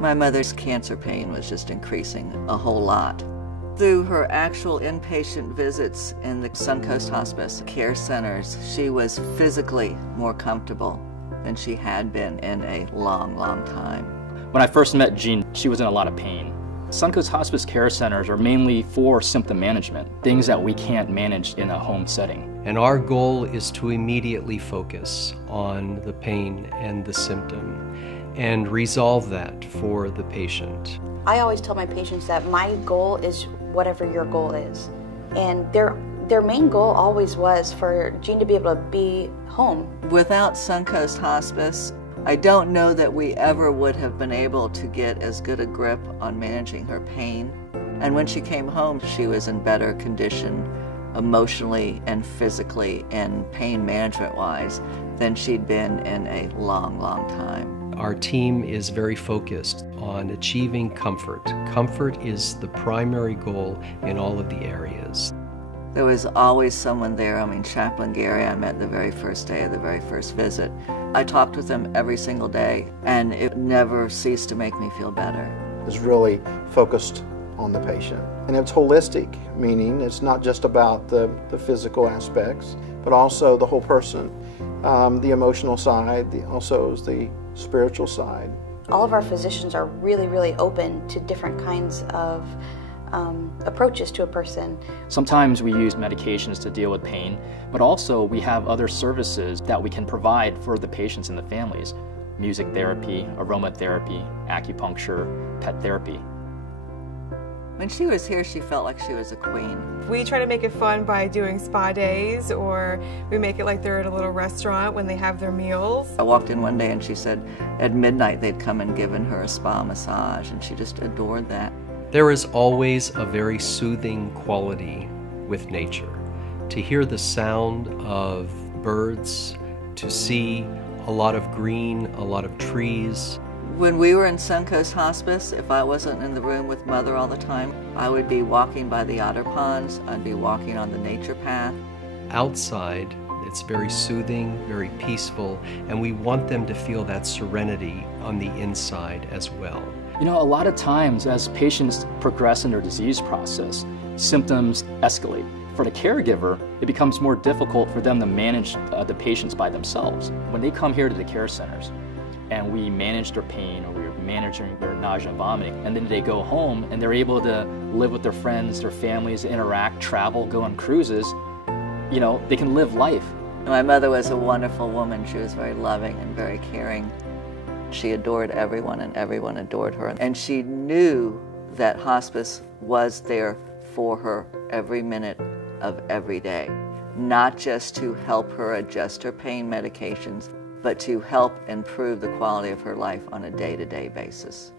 My mother's cancer pain was just increasing a whole lot. Through her actual inpatient visits in the Suncoast Hospice Care Centers, she was physically more comfortable than she had been in a long, long time. When I first met Jean, she was in a lot of pain. Suncoast Hospice Care Centers are mainly for symptom management, things that we can't manage in a home setting. And our goal is to immediately focus on the pain and the symptom and resolve that for the patient. I always tell my patients that my goal is whatever your goal is. And their main goal always was for Jean to be able to be home. Without Suncoast Hospice, I don't know that we ever would have been able to get as good a grip on managing her pain. And when she came home, she was in better condition emotionally and physically and pain management-wise than she'd been in a long, long time. Our team is very focused on achieving comfort. Comfort is the primary goal in all of the areas. There was always someone there. I mean, Chaplain Gary I met the very first day of the very first visit. I talked with him every single day, and it never ceased to make me feel better. It's really focused on the patient. And it's holistic, meaning it's not just about the physical aspects, but also the whole person. The emotional side, also is the spiritual side. All of our physicians are really, really open to different kinds of approaches to a person. Sometimes we use medications to deal with pain, but also we have other services that we can provide for the patients and the families. Music therapy, aromatherapy, acupuncture, pet therapy. When she was here, she felt like she was a queen. We try to make it fun by doing spa days, or we make it like they're at a little restaurant when they have their meals. I walked in one day and she said at midnight they'd come and given her a spa massage, and she just adored that. There is always a very soothing quality with nature. To hear the sound of birds, to see a lot of green, a lot of trees. When we were in Suncoast Hospice, if I wasn't in the room with Mother all the time, I would be walking by the otter ponds, I'd be walking on the nature path. Outside, it's very soothing, very peaceful, and we want them to feel that serenity on the inside as well. You know, a lot of times as patients progress in their disease process, symptoms escalate. For the caregiver, it becomes more difficult for them to manage the patients by themselves. When they come here to the care centers and we manage their pain, or we're managing their nausea and vomiting, and then they go home and they're able to live with their friends, their families, interact, travel, go on cruises, you know, they can live life. My mother was a wonderful woman. She was very loving and very caring. She adored everyone and everyone adored her. And she knew that hospice was there for her every minute of every day. Not just to help her adjust her pain medications, but to help improve the quality of her life on a day-to-day basis.